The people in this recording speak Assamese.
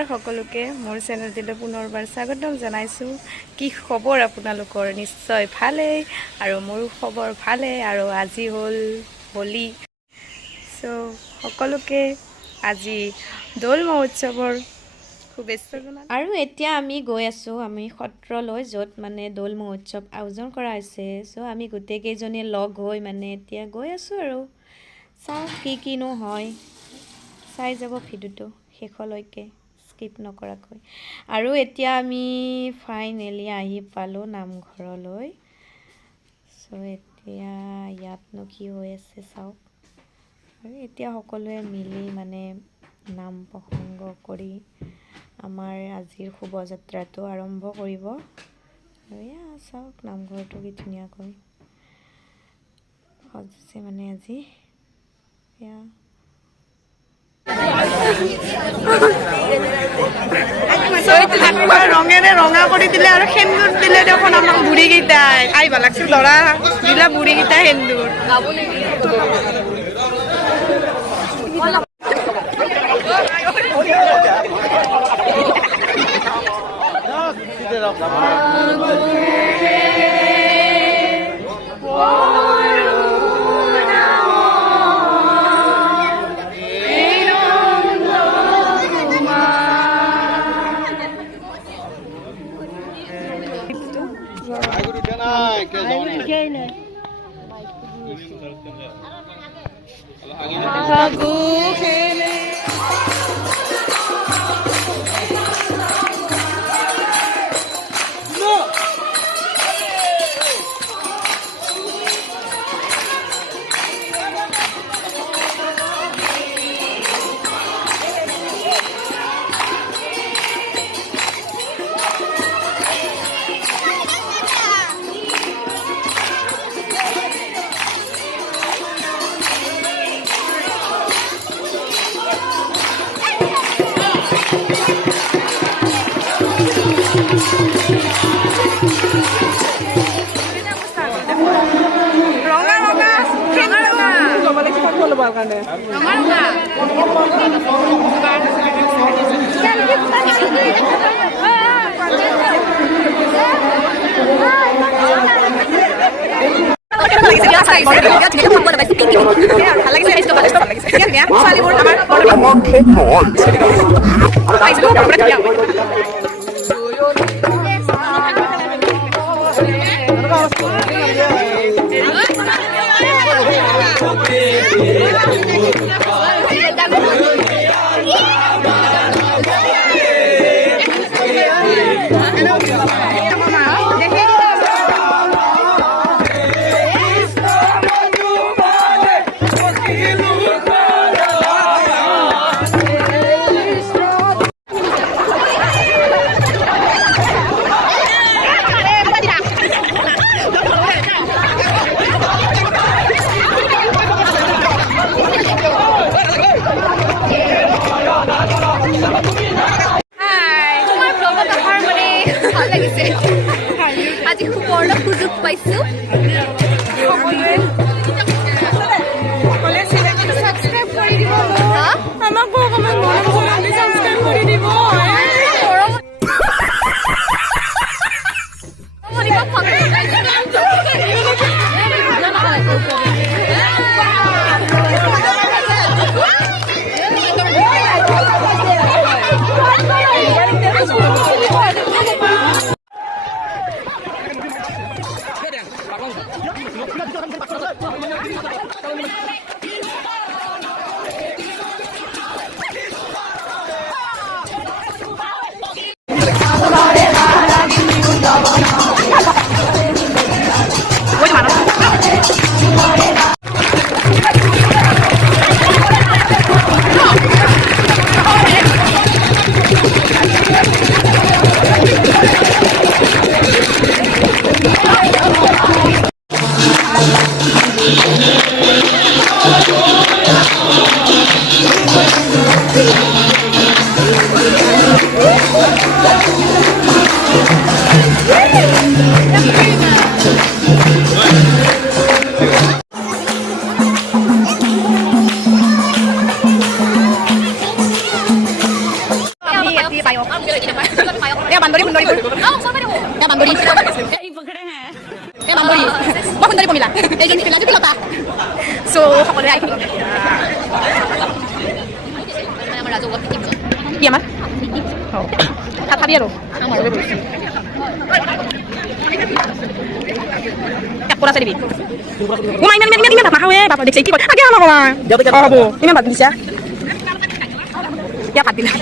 নমস্কাৰ সকলোকে মোৰ চেনেলটিলৈ পুনৰবাৰ স্বাগতম জনাইছোঁ। কি খবৰ আপোনালোকৰ? নিশ্চয় ভালেই আৰু মোৰো খবৰ ভালেই। আৰু আজি হ'ল হোলী, সকলোকে আজি দৌল মহোৎসৱৰ শুভেচ্ছা জনালোঁ। আৰু এতিয়া আমি গৈ আছোঁ আমি সত্ৰলৈ, য'ত মানে দৌল মহোৎসৱ আয়োজন কৰা হৈছে। আমি গোটেইকেইজনী লগ হৈ মানে এতিয়া গৈ আছোঁ আৰু চাওঁ কিনো হয়, চাই যাব ভিডিঅ'টো শেষলৈকে স্কিপ নকৰাকৈ। আৰু এতিয়া আমি ফাইনেলি আহি পালোঁ নামঘৰলৈ। এতিয়া ইয়াতনো কি হৈ আছে চাওক। আৰু এতিয়া সকলোৱে মিলি মানে নাম প্ৰসংগ কৰি আমাৰ আজিৰ শোভাযাত্ৰাটো আৰম্ভ কৰিব। আৰু এয়া চাওক নামঘৰটো কি ধুনীয়াকৈ সজিছে মানে আজি। এয়া ৰঙেৰে ৰঙা কৰি দিলে আৰু সেন্দুৰ দিলে দেখোন আমাক বুঢ়ীকেইটাই আহিব লাগছিল। ল'ৰা দিলা বুঢ়ীকেইটাই সেন্দুৰ আজি সুবৰ্ণ সুযোগ পাইছোঁ। সাবস্ক্ৰাইব কৰি দিব, আমাক অকণমান সাবস্ক্ৰাইব কৰি দিব। So সকলোৱে আহি কি আমাৰ খাবি আৰু কৰা চাই দিবি মই ইমান ভাত নাখাওঁৱে বাপা দেখিছে কি কয় আগে নকবা হ'ব ইমান ভাত দিছা ভাত দিলা